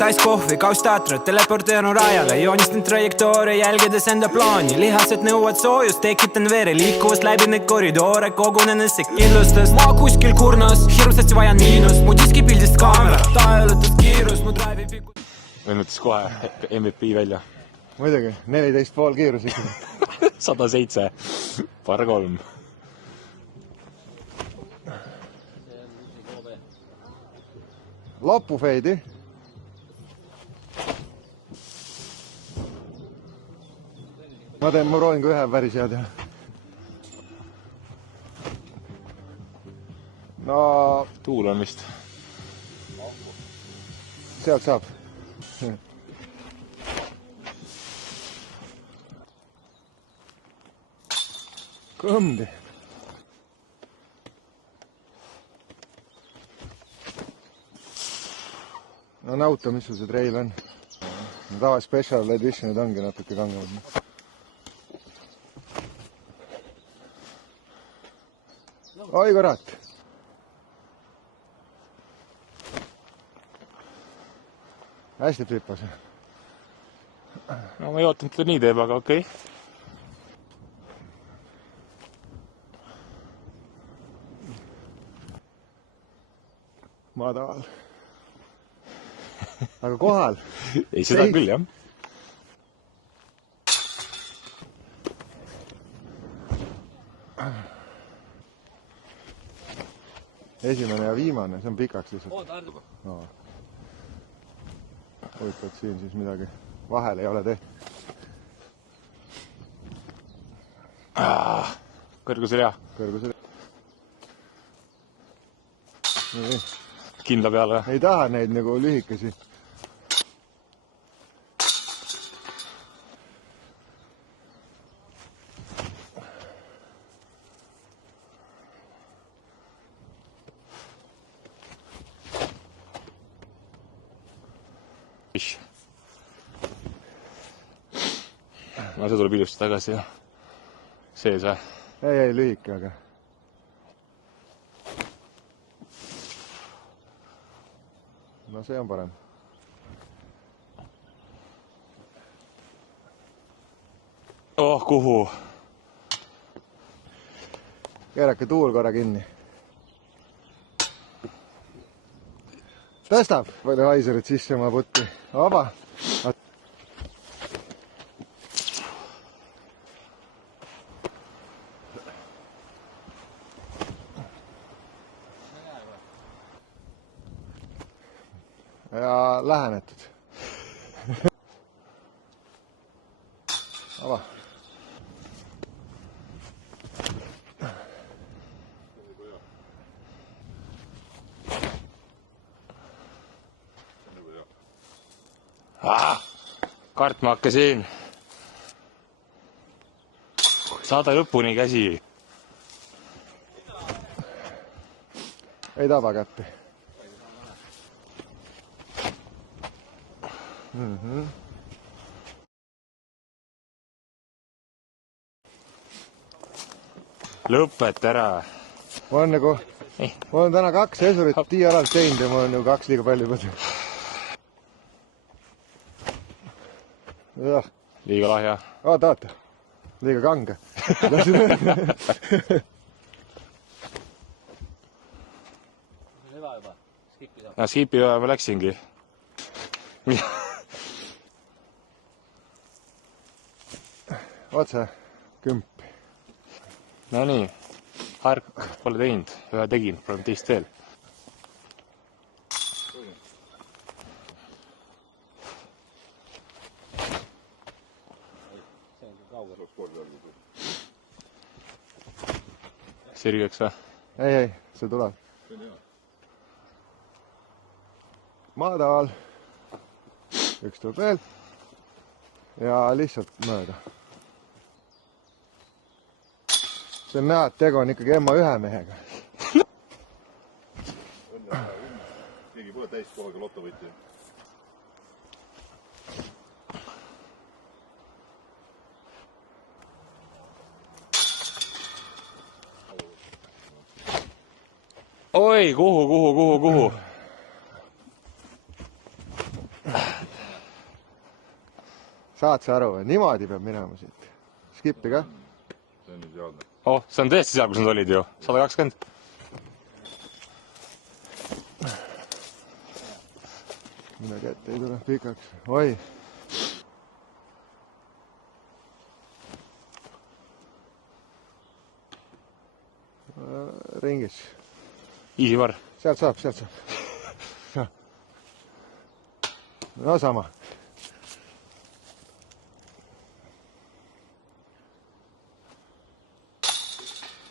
Taiskohvi, kaustaatrat, teleporteerun rajale, joonistan trajektoore, jälgides enda plaani. Lihased nõuad soojust, tekitan vere liikuvust läbi neid koridoore, kogunen esse kindlustas. Ma kuskil kurnas, hirmsasti vajan miinust, mu diski pildist kaamera, ta ületas kiirus, mu drive'i pikku. Võinutis kohe MVP välja. Muidugi, 14,5 kiirus ikka. 107, par 3. Lapufeidi. Ma proovin ka ühe päris hea teha. No... Tuul on vist. Sealt saab. Kõmdi. No nauta, mis sul see trail on. Tava special editionid ongi natuke kangemad. Oi kurat! Hästi tripas. No ma ei ootanud, et ta nii teeb, aga okei. Madal. Aga kohal. Ei, seda küll, jah. Esimene ja viimane, see on pikaks lihtsalt. No. Huvitavad siin siis midagi. Vahel ei ole tehtud. Kõrgusel hea. Kõrgusel. Nii. Kindla peale. Ei taha neid nagu lühikesi. No see tuleb ilusti tagasi ja sees või? Ei, lühike, aga... No see on parem. Oh, kuhu? Keerake tuul korra kinni. Tõstab! Palju haiserid sisse oma putti. Vaba! Ja lähenetud. Ava. Kartma hakkasin. Saada lõpuni käsi. Ei taba kätte. Lõpet ära. Mul on nagu... Mul on täna 2 esurit tiialalt teinud ja mul on nagu 2 liiga palju põdu. Liiga lahja. Oota. Liiga kange. Skipi ma läksingi. Otse 10. No nii. Hark pole teinud. Ühe tegin. Pole teist veel. Sirgeks või? Ei, see tuleb. Madal. Üks tuleb veel. Ja lihtsalt mööda. See on näha, et tegu on ikkagi emma 1 mehega. Keegi pole täiskohaga lotovõitja. Oi, kuhu? Saad sa aru, niimoodi peab minema siit. Skippi ka? See on ideaalne. Oh, see on tõesti seal, kus nad olid ju. 120. Midagi ette ei tule pikaks. Oi! Ringis. Easy var. Sealt saab. No sama.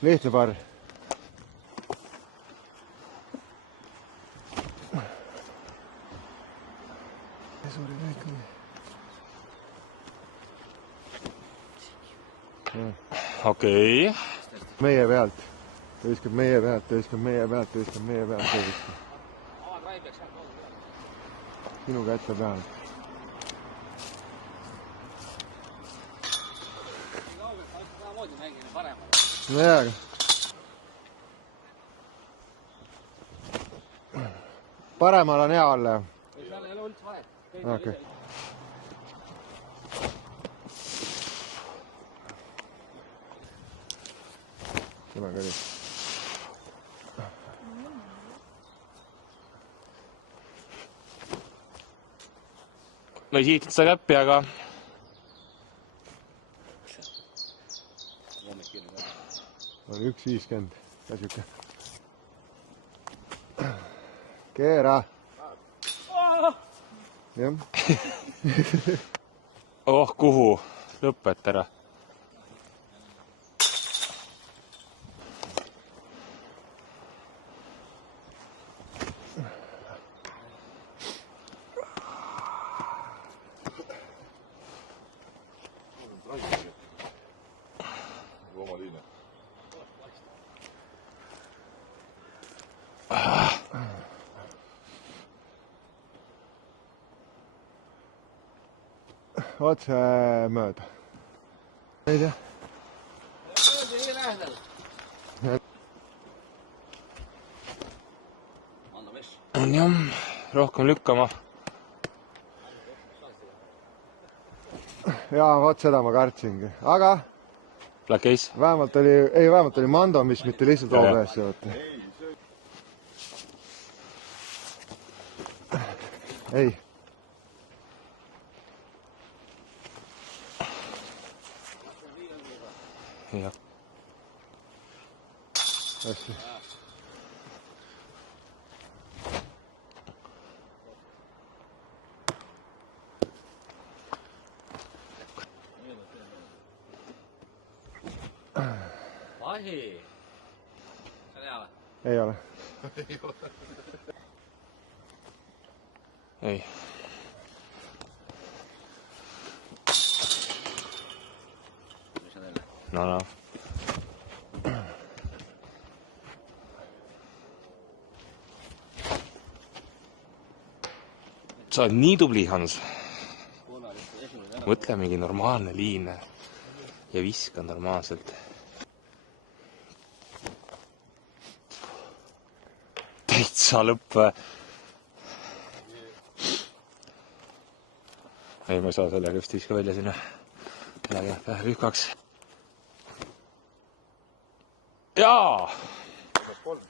Lihtne par. Okei. Meie pealt. Ta viskab meie pealt. Sinu kätte peal. No jaa. Paremal on hea olla. Seal ei ole üldse vahet. Okei. Tema ka oli. Ma ei siitnud seda käppi, aga On 1.50. Käsiuke. Keera. Jah. oh, kuhu? Lõpet ära. Oma liine. Otse mööda. Ei tea. Nii lähedal. Anna vesi. On jah, rohkem lükkama. Jaa, vot seda ma kartsingi. Aga Black Ace. vähemalt oli Mando, mis mitte lihtsalt OBS-i võtta. Ei. Jah. Hästi. Vahi. See on hea või? Ei ole. Ei. Mis on jälle? No. Sa oled nii tubli, Hans. Mõtle mingi normaalne liin ja viska normaalselt. Täitsa lõpp. Ei, ma ei saa sellega just viska välja sinna. Midagi pähe lükkaks. Jaa!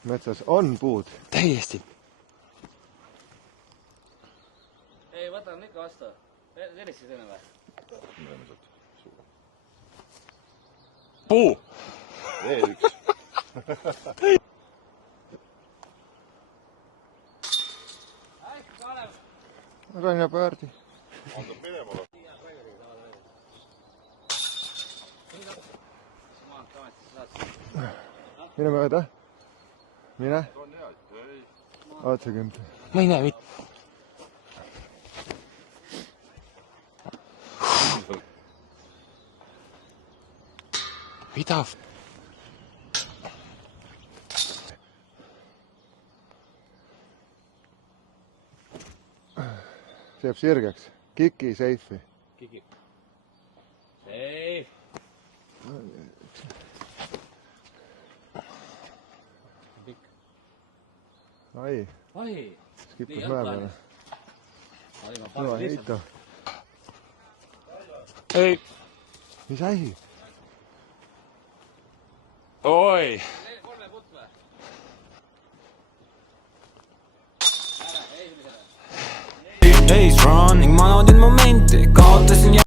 Metsas on puud. Täiesti. Ei, võtan ikka vastu. Sellist siis enne või? Puu! Veel üks. Ranja pöördi. Andab minema. Mine mööda. Mine. On hea. Ei. Otse kümpi. Ma ei näe mitte. Mida? See jääb sirgeks. Kiki seifi. Kiki. Ei. Ai, Vahi. skippus mäe peale. Oli ma No, palju lihtsalt. heita. ei, mis asi? oi. kolme putt või? Ace run ning ma naudin momenti, kaotasin